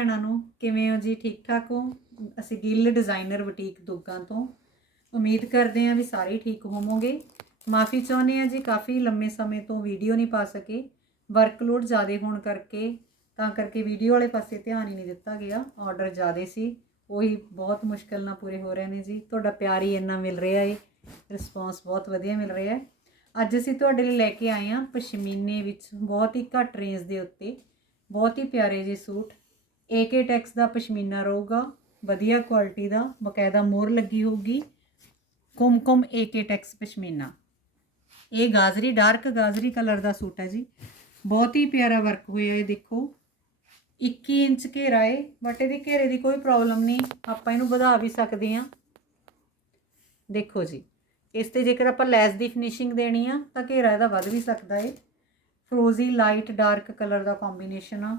ਭੈਣਾਂ ਨੂੰ, ਕਿਵੇਂ ਹੋ ਜੀ, ਠੀਕ ਠਾਕ ਹੋ? ਅਸੀਂ ਗਿੱਲ ਡਿਜ਼ਾਈਨਰ ਬੁਟੀਕ ਦੁੱਗਾ ਤੋਂ। ਉਮੀਦ ਕਰਦੇ ਹਾਂ ਵੀ ਸਾਰੇ ਠੀਕ ਹੋਵੋਗੇ। ਮਾਫੀ ਚਾਹੁੰਦੇ ਹਾਂ ਜੀ, ਕਾਫੀ ਲੰਮੇ ਸਮੇਂ ਤੋਂ ਵੀਡੀਓ ਨਹੀਂ ਪਾ ਸਕੇ। ਵਰਕਲੋਡ ਜ਼ਿਆਦਾ ਹੋਣ ਕਰਕੇ, ਤਾਂ ਕਰਕੇ ਵੀਡੀਓ ਵਾਲੇ ਪਾਸੇ ਧਿਆਨ ਹੀ ਨਹੀਂ ਦਿੱਤਾ ਗਿਆ। ਆਰਡਰ ਜ਼ਿਆਦਾ ਸੀ। ਉਹੀ ਬਹੁਤ ਮੁਸ਼ਕਲ ਨਾਲ ਪੂਰੇ ਹੋ ਰਹੇ ਨੇ ਜੀ। ਤੁਹਾਡਾ ਪਿਆਰ ਹੀ ਇੰਨਾ ਮਿਲ ਰਿਹਾ ਏ। ਰਿਸਪੌਂਸ ਬਹੁਤ ਵਧੀਆ ਮਿਲ ਰਿਹਾ ਹੈ ਅੱਜ ਅਸੀਂ ਤੁਹਾਡੇ ਲਈ ਲੈ ਕੇ ਆਏ ਹਾਂ ਪਸ਼ਮੀਨੇ ਵਿੱਚ ਬਹੁਤ ਹੀ ਘੱਟ ਰੇਂਜ ਦੇ ਉੱਤੇ। ਬਹੁਤ ਹੀ ਪਿਆਰੇ ਜਿਹੇ ਸੂਟ। AK ਟੈਕਸ ਦਾ ਪਸ਼ਮੀਨਾ ਰਹੂਗਾ, ਵਧੀਆ ਕੁਆਲਿਟੀ ਦਾ, ਬਕਾਇਦਾ ਮੋਹਰ ਲੱਗੀ ਹੋਊਗੀ। Kumkum AK Tex pashmina. ਇਹ ਗਾਜ਼ਰੀ ਡਾਰਕ ਗਾਜ਼ਰੀ ਕਲਰ ਦਾ ਸੂਟ ਹੈ ਜੀ। ਬਹੁਤ ਹੀ ਪਿਆਰਾ ਵਰਕ ਹੋਇਆ ਹੈ ਦੇਖੋ। 21 ਇੰਚ ਘੇਰਾ ਹੈ ਬਟ ਇਹਦੇ ਘੇਰੇ ਦੀ ਕੋਈ ਪ੍ਰੋਬਲਮ ਨਹੀਂ। ਆਪਾਂ ਇਹਨੂੰ ਵਧਾ ਵੀ ਸਕਦੇ ਹਾਂ। ਦੇਖੋ ਜੀ, ਇਸ ਤੇ ਜੇਕਰ ਆਪਾਂ ਲੈਸ ਦੀ ਫਿਨਿਸ਼ਿੰਗ ਦੇਣੀ ਆ, ਤਾਂ ਘੇਰਾ ਇਹਦਾ ਵੱਧ ਵੀ ਸਕਦਾ ਏ। ਫਰੋਜ਼ੀ ਲਾਈਟ ਡਾਰਕ ਕਲਰ ਦਾ ਕੰਬੀਨੇਸ਼ਨ ਆ।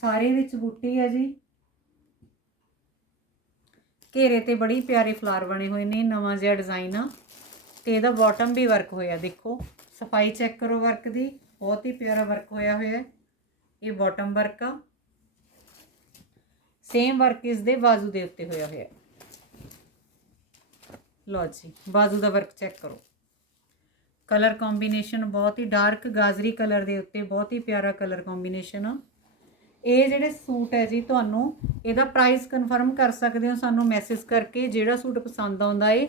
ਸਾਰੇ ਵਿੱਚ ਬੂਟੀ ਹੈ ਜੀ। ਘੇਰੇ ਤੇ ਬੜੀ ਪਿਆਰੇ ਫਲਾਰ ਬਣੇ ਹੋਏ ਨੇ, ਨਵਾਂ ਜਿਹਾ ਡਿਜ਼ਾਈਨ ਆ। ਤੇ ਇਹਦਾ ਬਾਟਮ ਵੀ ਵਰਕ ਹੋਇਆ, ਦੇਖੋ। ਸਫ਼ਾਈ ਚੈੱਕ ਕਰੋ ਵਰਕ ਦੀ, ਬਹੁਤ ਹੀ ਪਿਆਰਾ ਵਰਕ ਹੋਇਆ ਹੋਇਆ ਇਹ ਬਾਟਮ ਵਰਕ ਆ। ਸੇਮ ਵਰਕ ਇਸ ਦੇ ਬਾਜ਼ੂ ਦੇ ਉੱਤੇ ਹੋਇਆ ਹੋਇਆ ਹੈ। ਲਓ ਜੀ, ਬਾਜ਼ੂ ਦਾ ਵਰਕ ਚੈੱਕ ਕਰੋ। ਕਲਰ ਕੰਬੀਨੇਸ਼ਨ ਬਹੁਤ ਹੀ ਡਾਰਕ ਗਾਜ਼ਰੀ ਕਲਰ ਦੇ ਉੱਤੇ ਬਹੁਤ ਹੀ ਪਿਆਰਾ ਕਲਰ ਕੰਬੀਨੇਸ਼ਨ ਆ। ਇਹ ਜਿਹੜੇ ਸੂਟ ਹੈ ਜੀ, ਤੁਹਾਨੂੰ ਇਹਦਾ ਪ੍ਰਾਈਸ ਕਨਫਰਮ ਕਰ ਸਕਦੇ ਹੋ ਸਾਨੂੰ ਮੈਸੇਜ ਕਰਕੇ, ਜਿਹੜਾ ਸੂਟ ਪਸੰਦ ਆਉਂਦਾ ਏ,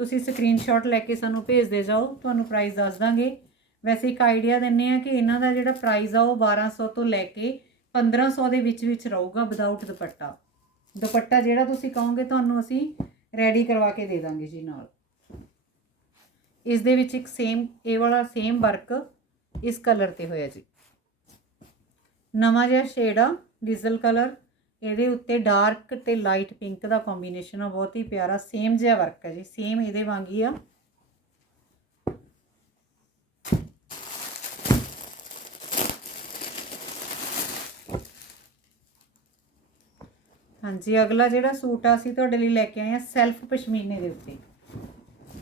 ਤੁਸੀਂ ਸਕਰੀਨਸ਼ਾਟ ਲੈ ਕੇ ਸਾਨੂੰ ਭੇਜਦੇ ਜਾਓ, ਤੁਹਾਨੂੰ ਪ੍ਰਾਈਸ ਦੱਸ ਦਾਂਗੇ। ਵੈਸੇ ਇੱਕ ਆਈਡੀਆ ਦਿੰਨੇ ਆ ਕਿ ਇਹਨਾਂ ਦਾ ਜਿਹੜਾ ਪ੍ਰਾਈਸ ਆ, ਉਹ 1200 ਤੋਂ ਲੈ ਕੇ 1500 ਦੇ ਵਿੱਚ ਵਿੱਚ ਰਹੂਗਾ ਵਿਦਆਊਟ ਦੁਪੱਟਾ। ਦੁਪੱਟਾ ਜਿਹੜਾ ਤੁਸੀਂ ਕਹੋਗੇ, ਤੁਹਾਨੂੰ ਅਸੀਂ ਰੈਡੀ ਕਰਵਾ ਕੇ ਦੇ ਦਾਂਗੇ ਜੀ ਨਾਲ। ਇਸ ਦੇ ਵਿੱਚ ਇੱਕ ਸੇਮ ਇਹ ਵਾਲਾ ਸੇਮ ਵਰਕ ਇਸ ਕਲਰ ਤੇ ਹੋਇਆ ਜੀ। ਨਵਾਂ ਜਿਹਾ ਸ਼ੇਡ ਆ ਡੀਜ਼ਲ ਕਲਰ ਇਹਦੇ ਉੱਤੇ ਡਾਰਕ ਤੇ ਲਾਈਟ ਪਿੰਕ ਦਾ ਕੰਬੀਨੇਸ਼ਨ ਆ, ਬਹੁਤ ਹੀ ਪਿਆਰਾ ਸੇਮ ਜਿਹਾ ਵਰਕ ਹੈ ਜੀ ਸੇਮ ਇਹਦੇ ਵਾਂਗ ਹੀ ਆ। ਹਾਂਜੀ, ਅਗਲਾ ਜਿਹੜਾ ਸੂਟ ਆ, ਅਸੀਂ ਤੁਹਾਡੇ ਲਈ ਲੈ ਕੇ ਆਏ ਆ ਸੈਲਫ ਪਸ਼ਮੀਨੇ ਦੇ ਉੱਤੇ।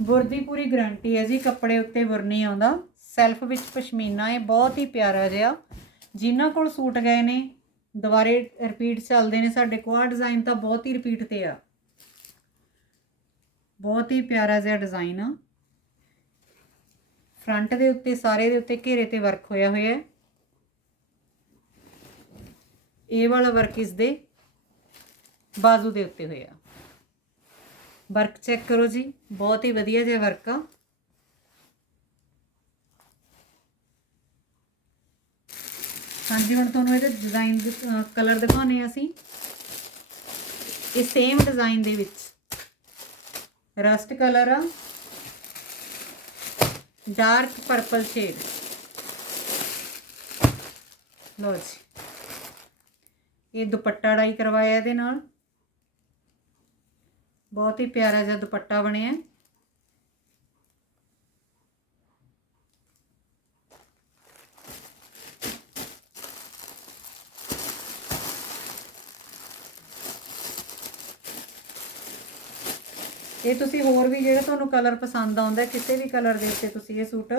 ਬੁਰ ਦੀ ਪੂਰੀ ਗਰੰਟੀ ਹੈ ਜੀ, ਕੱਪੜੇ ਉੱਤੇ ਬੁਰ ਨਹੀਂ ਆਉਂਦਾ। ਸੈਲਫ ਵਿੱਚ ਪਸ਼ਮੀਨਾ ਹੈ ਬਹੁਤ ਹੀ ਪਿਆਰਾ ਜਿਹਾ ਜਿਨ੍ਹਾਂ ਕੋਲ ਸੂਟ ਗਏ ਨੇ, ਦੁਬਾਰੇ ਰਿਪੀਟ ਚੱਲਦੇ ਨੇ ਸਾਡੇ ਕੋਲ। ਆਹ ਡਿਜ਼ਾਈਨ ਤਾਂ ਬਹੁਤ ਹੀ ਰਿਪੀਟ ਤੇ ਆ। ਬਹੁਤ ਹੀ ਪਿਆਰਾ ਜਿਹਾ ਡਿਜ਼ਾਈਨ ਆ। ਫਰੰਟ ਦੇ ਉੱਤੇ, ਸਾਰੇ ਦੇ ਉੱਤੇ ਘੇਰੇ ਤੇ ਵਰਕ ਹੋਇਆ ਹੋਇਆ ਹੈ। ਇਹ ਵਾਲਾ ਵਰਕ ਇਸ ਦੇ ਬਾਜ਼ੂ ਦੇ ਉੱਤੇ ਹੋਇਆ। ਵਰਕ ਚੈੱਕ ਕਰੋ ਜੀ, ਬਹੁਤ ਹੀ ਵਧੀਆ ਜਿਹਾ ਵਰਕ ਆ। ਹਾਂਜੀ, ਹੁਣ ਤੁਹਾਨੂੰ ਇਹਦੇ ਡਿਜ਼ਾਈਨ ਕਲਰ ਦਿਖਾਉਣੇ ਆ ਅਸੀਂ। ਇਹ ਸੇਮ ਡਿਜ਼ਾਈਨ ਦੇ ਵਿੱਚ। ਰਸਟ ਕਲਰ ਆ। ਡਾਰਕ ਪਰਪਲ ਸ਼ੇਡ ਲੋ ਜੀ। ਇਹ ਦੁਪੱਟਾ ਡਾਈ ਕਰਵਾਇਆ ਇਹਦੇ ਨਾਲ। ਬਹੁਤ ਹੀ ਪਿਆਰਾ ਜਿਹਾ ਦੁਪੱਟਾ ਬਣਿਆ। ਹੈ ਇਹ ਤੁਸੀਂ ਹੋਰ ਵੀ ਜਿਹੜਾ ਤੁਹਾਨੂੰ ਕਲਰ ਪਸੰਦ ਆਉਂਦਾ ਕਿਸੇ ਵੀ ਕਲਰ ਦੇ ਉੱਤੇ ਤੁਸੀਂ ਇਹ ਸੂਟ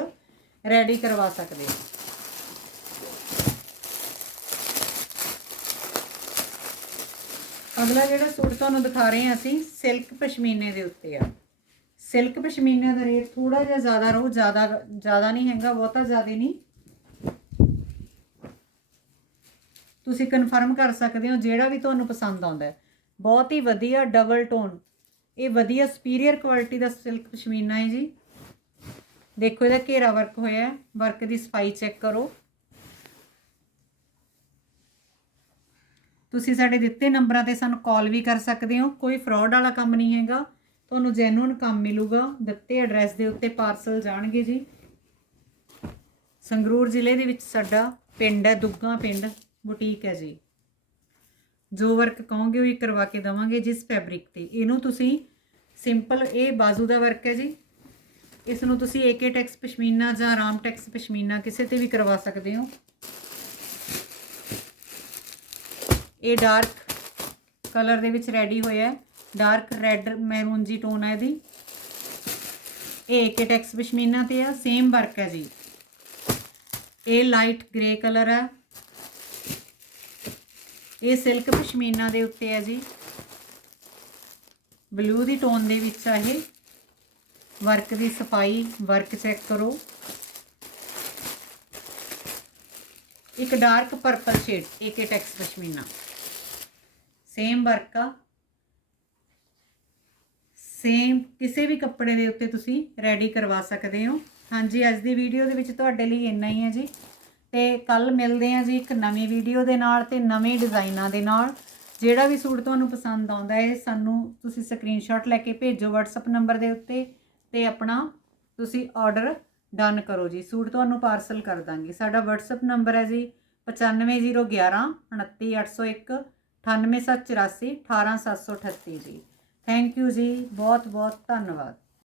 ਰੈਡੀ ਕਰਵਾ ਸਕਦੇ ਹੋ। ਅਗਲਾ ਜਿਹੜਾ ਸੂਟ ਤੁਹਾਨੂੰ ਦਿਖਾ ਰਹੇ ਹਾਂ ਅਸੀਂ ਸਿਲਕ ਪਸ਼ਮੀਨੇ ਦੇ ਉੱਤੇ ਆ। ਸਿਲਕ ਪਸ਼ਮੀਨੇ ਦਾ ਰੇਟ ਥੋੜਾ ਜਿਹਾ ਜ਼ਿਆਦਾ ਰਹੂ, ਜ਼ਿਆਦਾ ਜ਼ਿਆਦਾ ਨਹੀਂ ਹੈਗਾ, ਬਹੁਤਾ ਜ਼ਿਆਦਾ ਨਹੀਂ। ਤੁਸੀਂ ਕਨਫਰਮ ਕਰ ਸਕਦੇ ਹੋ, ਜਿਹੜਾ ਵੀ ਤੁਹਾਨੂੰ ਪਸੰਦ ਆਉਂਦਾ ਬਹੁਤ ਹੀ ਵਧੀਆ ਡਬਲ ਟੋਨ ਇਹ ਵਧੀਆ ਸੁਪੀਰੀਅਰ ਕੁਆਲਿਟੀ ਦਾ ਸਿਲਕ ਪਸ਼ਮੀਨਾ ਹੈ ਜੀ। ਦੇਖੋ ਇਹਦਾ ਘੇਰਾ ਵਰਕ ਹੋਇਆ ਵਰਕ ਦੀ ਸਫ਼ਾਈ ਚੈੱਕ ਕਰੋ। ਤੁਸੀਂ ਸਾਡੇ ਦਿੱਤੇ ਨੰਬਰਾਂ ਤੇ ਸਾਨੂੰ ਕਾਲ ਵੀ ਕਰ ਸਕਦੇ ਹੋ। ਕੋਈ ਫਰਾਡ ਵਾਲਾ ਕੰਮ ਨਹੀਂ ਹੈਗਾ। ਤੁਹਾਨੂੰ ਜੈਨੂਇਨ ਕੰਮ ਮਿਲੂਗਾ। ਦਿੱਤੇ ਐਡਰੈਸ ਦੇ ਉੱਤੇ ਪਾਰਸਲ ਜਾਣਗੇ ਜੀ। ਸੰਗਰੂਰ ਜ਼ਿਲ੍ਹੇ ਦੇ ਵਿੱਚ ਸਾਡਾ ਪਿੰਡ ਹੈ, ਦੁੱਗਾ ਪਿੰਡ, ਬੁਟੀਕ ਹੈ ਜੀ। ਜੋ ਵਰਕ ਕਹੋਗੇ ਉਹ ਹੀ ਕਰਵਾ ਕੇ ਦਵਾਂਗੇ ਜਿਸ ਫੈਬਰਿਕ ਤੇ। ਇਹਨੂੰ ਤੁਸੀਂ ਸਿੰਪਲ ਇਹ ਬਾਜ਼ੂ ਦਾ ਵਰਕ ਹੈ ਜੀ। ਇਸ ਨੂੰ ਤੁਸੀਂ ਏਕੇ ਟੈਕਸ ਪਸ਼ਮੀਨਾ ਜਾਂ ਰਾਮ ਟੈਕਸ ਪਸ਼ਮੀਨਾ ਕਿਸੇ ਤੇ ਵੀ ਕਰਵਾ ਸਕਦੇ ਹੋ। ਇਹ ਡਾਰਕ ਕਲਰ ਦੇ ਵਿੱਚ ਰੈਡੀ ਹੋਇਆ ਹੈ। ਡਾਰਕ ਰੈੱਡ ਮੈਰੂਨ ਜੀ ਟੋਨ ਹੈ ਇਹਦੀ। ਇਹ ਏਕੇ ਟੈਕਸ ਪਸ਼ਮੀਨਾ ਤੇ ਆ। ਸੇਮ ਵਰਕ ਹੈ ਜੀ। ਇਹ ਲਾਈਟ ਗ੍ਰੇ ਕਲਰ ਹੈ। ਇਹ ਸਿਲਕ ਪਸ਼ਮੀਨਾ ਦੇ ਉੱਤੇ ਹੈ ਜੀ। ਬਲੂ ਦੀ ਟੋਨ ਦੇ ਵਿੱਚ ਆ ਇਹ। ਵਰਕ ਦੀ ਸਫ਼ਾਈ ਵਰਕ ਚੈੱਕ ਕਰੋ। ਇੱਕ dark purple shade AK Tex pashmina. Same work ਆ। ਸੇਮ ਕਿਸੇ ਵੀ ਕੱਪੜੇ ਦੇ ਉੱਤੇ ਤੁਸੀਂ ਰੈਡੀ ਕਰਵਾ ਸਕਦੇ ਹੋ। ਹਾਂਜੀ, ਅੱਜ ਦੀ ਵੀਡੀਓ ਦੇ ਵਿੱਚ ਤੁਹਾਡੇ ਲਈ ਇੰਨਾ ਹੀ ਹੈ ਜੀ। ਤੇ ਕੱਲ ਮਿਲਦੇ ਹਾਂ ਜੀ ਇੱਕ ਨਵੀਂ ਵੀਡੀਓ ਦੇ ਨਾਲ ਤੇ ਨਵੇਂ ਡਿਜ਼ਾਈਨਾਂ ਦੇ ਨਾਲ। ਜਿਹੜਾ ਵੀ ਸੂਟ ਤੁਹਾਨੂੰ ਪਸੰਦ ਆਉਂਦਾ ਹੈ, ਸਾਨੂੰ ਤੁਸੀਂ ਸਕਰੀਨਸ਼ਾਟ ਲੈ ਕੇ ਭੇਜੋ WhatsApp ਨੰਬਰ ਦੇ ਉੱਤੇ ਤੇ ਆਪਣਾ ਤੁਸੀਂ ਆਰਡਰ ਡਨ ਕਰੋ ਜੀ। ਸੂਟ ਤੁਹਾਨੂੰ ਪਾਰਸਲ ਕਰ ਦਾਂਗੇ। ਸਾਡਾ WhatsApp ਨੰਬਰ ਹੈ ਜੀ 95011 29801 98784 18738 ਜੀ। ਥੈਂਕ ਯੂ ਜੀ। ਬਹੁਤ ਬਹੁਤ ਧੰਨਵਾਦ।